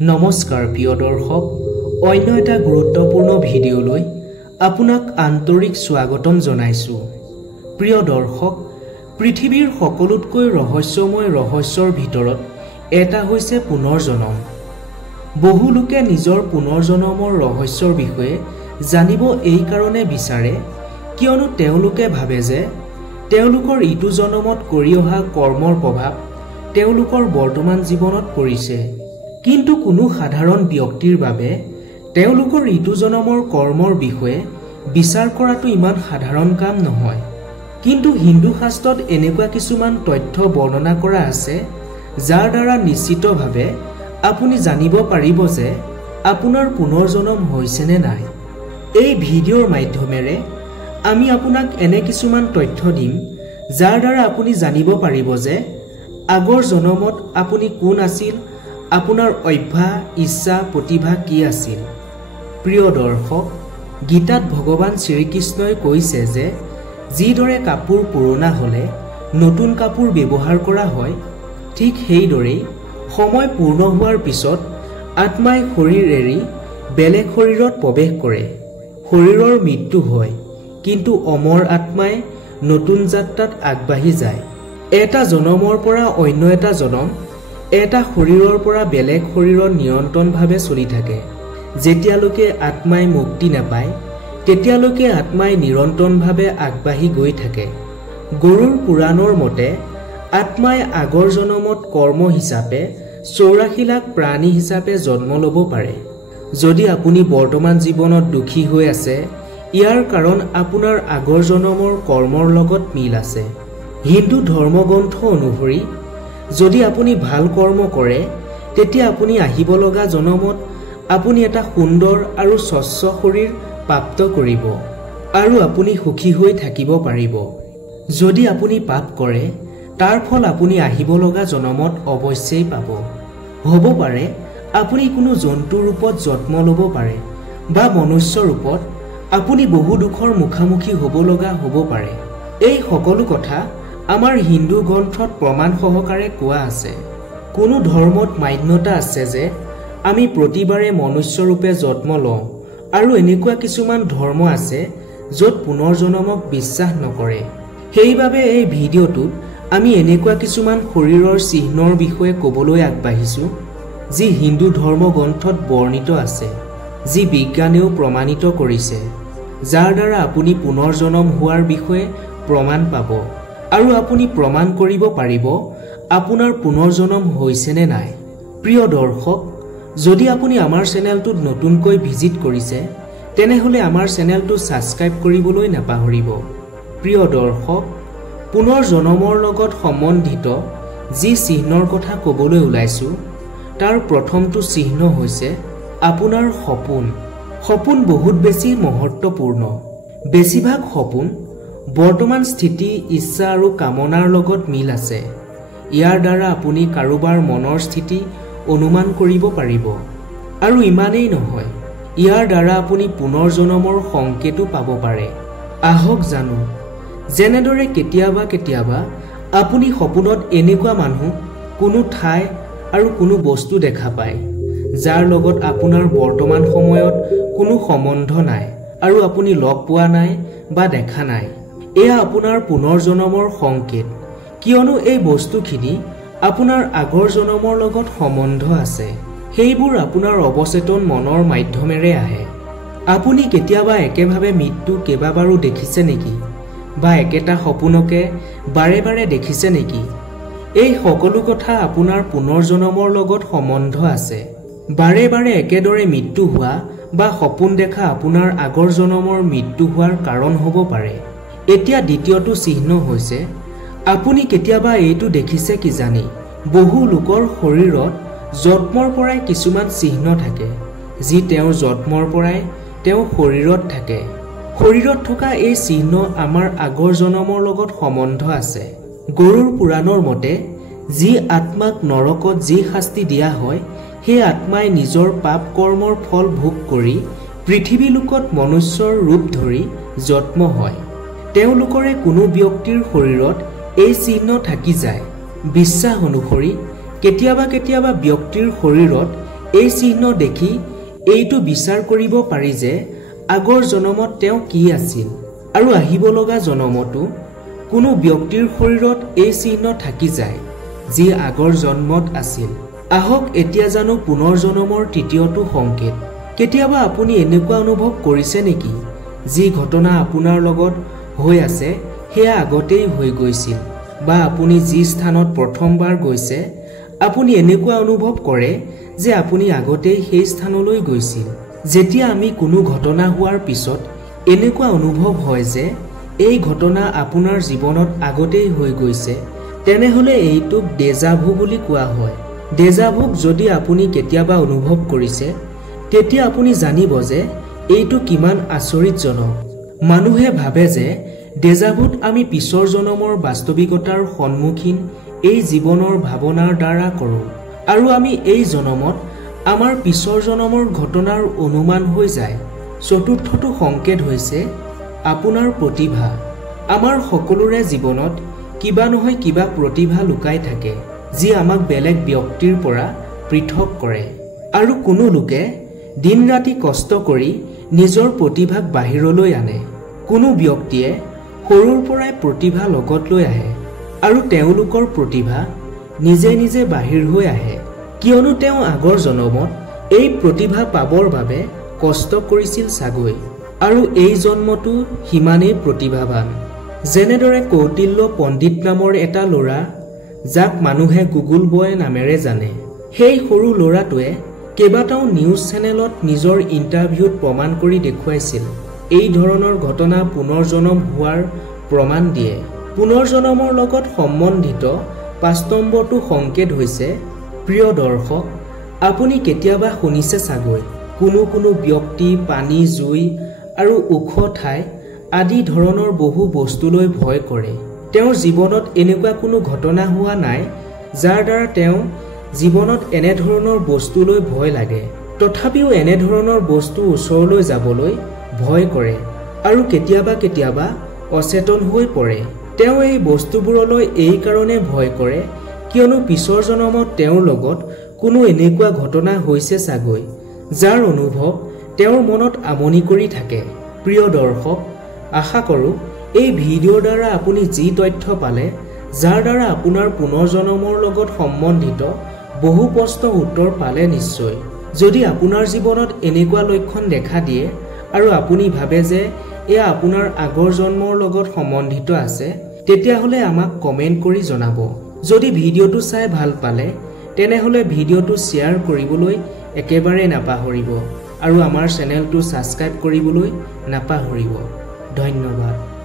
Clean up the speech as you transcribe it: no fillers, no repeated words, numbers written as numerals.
নমস্কাৰ প্ৰিয় দৰ্শক, অন্য এটা গুৰুত্বপূৰ্ণ ভিডিঅ'লৈ আপোনাক আন্তৰিক স্বাগতম জনাইছোঁ। প্ৰিয় দৰ্শক, পৃথিৱীৰ সকলোতকৈ ৰহস্যময় ৰহস্যৰ ভিতৰত এটা হৈছে পুনৰ্জনম। বহু লোকে নিজৰ পুনৰ্জনমৰ ৰহস্যৰ বিষয়ে জানিব এই কাৰণে বিচাৰে কিয়নো তেওঁলোকে ভাবে যে তেওঁলোকৰ ইটো জনমত কৰি অহা কৰ্মৰ প্ৰভাৱ তেওঁলোকৰ বৰ্তমান জীৱনত পৰিছে। কিন্তু কোনো সাধাৰণ ব্যক্তিৰ বাবে তেওঁলোকৰ ইটো জনমৰ কৰ্মৰ বিষয়ে বিচাৰ কৰাটো ইমান সাধাৰণ কাম নহয়। কিন্তু হিন্দু শাস্ত্ৰত এনেকুৱা কিছুমান তথ্য বৰ্ণনা কৰা আছে যাৰ দ্বাৰা নিশ্চিতভাৱে আপুনি জানিব পাৰিব যে আপোনাৰ পুনৰ্জনম হৈছে নে নাই। এই ভিডিঅ'ৰ মাধ্যমেৰে আমি আপোনাক এনে কিছুমান তথ্য দিম যাৰ দ্বাৰা আপুনি জানিব পাৰিব যে আগৰ জনমত আপুনি কোন আছিল, আপোনাৰ অভ্যাস, ইচ্ছা, প্ৰতিভা কি আছিল। প্ৰিয় দৰ্শক, গীতাত ভগৱান শ্ৰীকৃষ্ণই কৈছে যে যিদৰে কাপোৰ পুৰণা হ'লে নতুন কাপোৰ ব্যৱহাৰ কৰা হয়, ঠিক সেইদৰেই সময় পূৰ্ণ হোৱাৰ পিছত আত্মাই শৰীৰ এৰি বেলেগ শৰীৰত প্ৰৱেশ কৰে। শৰীৰৰ মৃত্যু হয়, কিন্তু অমৰ আত্মাই নতুন যাত্ৰাত আগবাঢ়ি যায়। এটা জনমৰ পৰা অন্য এটা জনম এটা শৰীৰৰ পৰা বেলেগ শৰীৰত নিৰন্তৰভাৱে চলি থাকে। যেতিয়ালৈকে আত্মাই মুক্তি নাপায় তেতিয়ালৈকে আত্মাই নিৰন্তৰভাৱে আগবাঢ়ি গৈ থাকে। গৰুড় পুৰাণৰ মতে আত্মাই আগৰ জনমত কৰ্ম হিচাপে 84 লাখ প্ৰাণী হিচাপে জন্ম ল'ব পাৰে। যদি আপুনি বৰ্তমান জীৱনত দুখী হৈ আছে, ইয়াৰ কাৰণ আপোনাৰ আগৰ জনমৰ কৰ্মৰ লগত মিল আছে। হিন্দু ধৰ্মগ্ৰন্থ অনুসৰি যদি আপুনি ভাল কৰ্ম কৰে তেতিয়া আপুনি আহিব লগা জনমত আপুনি এটা সুন্দৰ আৰু স্বচ্ছ শৰীৰ প্ৰাপ্ত কৰিব আৰু আপুনি সুখী হৈ থাকিব পাৰিব। যদি আপুনি পাপ কৰে তাৰ ফল আপুনি আহিব লগা জনমত অৱশ্যেই পাব। হ'ব পাৰে আপুনি কোনো জন্তু ৰূপত জন্ম ল'ব পাৰে বা মনুষ্য ৰূপত আপুনি বহু দুখৰ মুখামুখি হ'ব লগা হ'ব পাৰে। এই সকলো কথা আমাৰ হিন্দু গ্ৰন্থত প্ৰমাণ সহকাৰে কোৱা আছে। কোনো ধৰ্মত মান্যতা আছে যে আমি প্ৰতিবাৰে মনুষ্য ৰূপে জন্ম লওঁ আৰু এনেকুৱা কিছুমান ধৰ্ম আছে য'ত পুনৰ্জনমক বিশ্বাস নকৰে। সেইবাবে এই ভিডিঅ'টোত আমি এনেকুৱা কিছুমান শৰীৰৰ চিহ্নৰ বিষয়ে ক'বলৈ আগবাঢ়িছোঁ যি হিন্দু ধৰ্মগ্ৰন্থত বৰ্ণিত আছে, যি বিজ্ঞানেও প্ৰমাণিত কৰিছে, যাৰ দ্বাৰা আপুনি পুনৰ্জনম হোৱাৰ বিষয়ে প্ৰমাণ পাব আৰু আপুনি প্ৰমাণ কৰিব পাৰিব আপোনাৰ পুনৰ্জনম হৈছে নে নাই। প্ৰিয় দৰ্শক, যদি আপুনি আমাৰ চেনেলটোত নতুনকৈ ভিজিট কৰিছে তেনেহ'লে আমাৰ চেনেলটো ছাবস্ক্ৰাইব কৰিবলৈ নাপাহৰিব। প্ৰিয় দৰ্শক, পুনৰ্জনমৰ লগত সম্বন্ধিত যি চিহ্নৰ কথা ক'বলৈ ওলাইছোঁ তাৰ প্ৰথমটো চিহ্ন হৈছে আপোনাৰ সপোন। সপোন বহুত বেছি মহত্বপূৰ্ণ। বেছিভাগ সপোন বৰ্তমান স্থিতি, ইচ্ছা আৰু কামনাৰ লগত মিল আছে। ইয়াৰ দ্বাৰা আপুনি কাৰোবাৰ মনৰ স্থিতি অনুমান কৰিব পাৰিব। আৰু ইমানেই নহয়, ইয়াৰ দ্বাৰা আপুনি পুনৰ্জনমৰ সংকেতো পাব পাৰে। আহক জানো, যেনেদৰে কেতিয়াবা কেতিয়াবা আপুনি সপোনত এনেকুৱা মানুহ, কোনো ঠাই আৰু কোনো বস্তু দেখা পায় যাৰ লগত আপোনাৰ বৰ্তমান সময়ত কোনো সম্বন্ধ নাই আৰু আপুনি লগ পোৱা নাই বা দেখা নাই। এয়া আপোনাৰ পুনৰ্জনমৰ সংকেত, কিয়নো এই বস্তুখিনি আপোনাৰ আগৰ জনমৰ লগত সম্বন্ধ আছে। সেইবোৰ আপোনাৰ অৱচেতন মনৰ মাধ্যমেৰে আহে। আপুনি কেতিয়াবা একেভাৱে মৃত্যু কেইবাবাৰো দেখিছে নেকি? বা একেটা সপোনকে বাৰে বাৰে দেখিছে নেকি? এই সকলো কথা আপোনাৰ পুনৰ্জনমৰ লগত সম্বন্ধ আছে। বাৰে বাৰে একেদৰে মৃত্যু হোৱা বা সপোন দেখা আপোনাৰ আগৰ জনমৰ মৃত্যু হোৱাৰ কাৰণ হ'ব পাৰে। এতিয়া দ্বিতীয়টো চিহ্ন হৈছে আপুনি কেতিয়াবা এইটো দেখিছে কিজানি, বহু লোকৰ শৰীৰত জন্মৰ পৰাই কিছুমান চিহ্ন থাকে যি তেওঁৰ জন্মৰ পৰাই তেওঁ শৰীৰত থাকে। শৰীৰত থকা এই চিহ্ন আমাৰ আগৰ জনমৰ লগত সম্বন্ধ আছে। গৰুড় পুৰাণৰ মতে যি আত্মাক নৰকত যি শাস্তি দিয়া হয় সেই আত্মাই নিজৰ পাপ কৰ্মৰ ফল ভোগ কৰি পৃথিৱী লোকত মনুষ্যৰ ৰূপ ধৰি জন্ম হয়। তেওঁলোকৰে কোনো ব্যক্তিৰ শৰীৰত এই চিহ্ন থাকি যায়। বিশ্বাস অনুসৰি কেতিয়াবা কেতিয়াবা ব্যক্তিৰ শৰীৰত এই চিহ্ন দেখি এইটো বিচাৰ কৰিব পাৰি যে আগৰ জনমত তেওঁ কি আছিল আৰু আহিব লগা জনমতো কোনো ব্যক্তিৰ শৰীৰত এই চিহ্ন থাকি যায় যি আগৰ জন্মত আছিল। আহক এতিয়া জানো পুনৰ্জন্মৰ তৃতীয়টো সংকেত। কেতিয়াবা আপুনি এনেকুৱা অনুভৱ কৰিছে নেকি যি ঘটনা আপোনাৰ লগত হৈ আছে সেয়া আগতেই হৈ গৈছিল, বা আপুনি যি স্থানত প্ৰথমবাৰ গৈছে আপুনি এনেকুৱা অনুভৱ কৰে যে আপুনি আগতেই সেই স্থানলৈ গৈছিল। যেতিয়া আমি কোনো ঘটনা হোৱাৰ পিছত এনেকুৱা অনুভৱ হয় যে এই ঘটনা আপোনাৰ জীৱনত আগতেই হৈ গৈছে, তেনেহলে এইটোক ডেজা ভু বুলি কোৱা হয়। ডেজা ভুক যদি আপুনি কেতিয়াবা অনুভৱ কৰিছে তেতিয়া আপুনি জানিব যে এইটো কিমান আচৰিতজনক। মানুহে ভাবে যে ডেজা ভুত আমি পিছৰ জনমৰ বাস্তৱিকতাৰ সন্মুখীন এই জীৱনৰ ভাৱনাৰ দ্বাৰা কৰোঁ, আৰু আমি এই জনমত আমাৰ পিছৰ জনমৰ ঘটনাৰ অনুমান হৈ যায়। চতুৰ্থটো সংকেত হৈছে আপোনাৰ প্ৰতিভা। আমাৰ সকলোৰে জীৱনত কিবা নহয় কিবা প্ৰতিভা লুকাই থাকে যি আমাক বেলেগ ব্যক্তিৰ পৰা পৃথক কৰে, আৰু কোনো লোকে দিন ৰাতি কষ্ট কৰি নিজৰ প্ৰতিভাক বাহিৰলৈ আনে। কোনো ব্যক্তিয়ে সৰুৰ পৰাই প্ৰতিভা লগত লৈ আহে আৰু তেওঁলোকৰ প্ৰতিভা নিজে নিজে বাহিৰ হৈ আহে, কিয়নো তেওঁ আগৰ জনমত এই প্ৰতিভা পাবৰ বাবে কষ্ট কৰিছিল চাগৈ, আৰু এই জন্মটো সিমানেই প্ৰতিভাৱান। যেনেদৰে কৌটিল্য পণ্ডিত নামৰ এটা ল'ৰা যাক মানুহে গুগল বয় নামেৰে জানে। সেই সৰু ল'ৰাটোৱে কেইবাটাও নিউজ চেনেলত নিজৰ ইণ্টাৰভিউত প্ৰমাণ কৰি দেখুৱাইছিল এই ধৰণৰ ঘটনা পুনৰ্জন্ম হোৱাৰ প্ৰমাণ দিয়ে। পুনৰ্জন্মৰ লগত সম্বন্ধিত 5 নম্বৰটো সংকেত হৈছে, প্ৰিয় দৰ্শক, আপুনি কেতিয়াবা শুনিছে চাগৈ কোনো ব্যক্তি পানী, জুই আৰু ওখ ঠাই আদি ধৰণৰ বহু বস্তুলৈ ভয় কৰে। তেওঁৰ জীৱনত এনেকুৱা কোনো ঘটনা হোৱা নাই যাৰ দ্বাৰা তেওঁ জীৱনত এনেধৰণৰ বস্তুলৈ ভয় লাগে, তথাপিও এনেধৰণৰ বস্তু ওচৰলৈ যাবলৈ ভয় কৰে আৰু কেতিয়াবা অচেতন হৈ পৰে। তেওঁ এই বস্তুবোৰলৈ এই কাৰণে ভয় কৰে কিয়নো পিছৰ জনমত তেওঁৰ লগত কোনো এনেকুৱা ঘটনা হৈছে চাগৈ যাৰ অনুভৱ তেওঁৰ মনত আমনি কৰি থাকে। প্ৰিয় দৰ্শক, আশা কৰোঁ এই ভিডিঅ'ৰ দ্বাৰা আপুনি যি তথ্য পালে যাৰ দ্বাৰা আপোনাৰ পুনৰ্জন্মৰ লগত সম্বন্ধিত বহু প্ৰশ্নৰ উত্তৰ পালে নিশ্চয়। যদি আপোনাৰ জীৱনত এনেকুৱা লক্ষণ দেখা দিয়ে আৰু আপুনি ভাবে যে এয়া আপোনাৰ আগৰ জন্মৰ লগত সম্বন্ধিত আছে, তেতিয়াহ'লে আমাক কমেণ্ট কৰি জনাব। যদি ভিডিঅ'টো চাই ভাল পালে তেনেহ'লে ভিডিঅ'টো শ্বেয়াৰ কৰিবলৈ একেবাৰে নাপাহৰিব আৰু আমাৰ চেনেলটো ছাবস্ক্ৰাইব কৰিবলৈ নাপাহৰিব। ধন্যবাদ।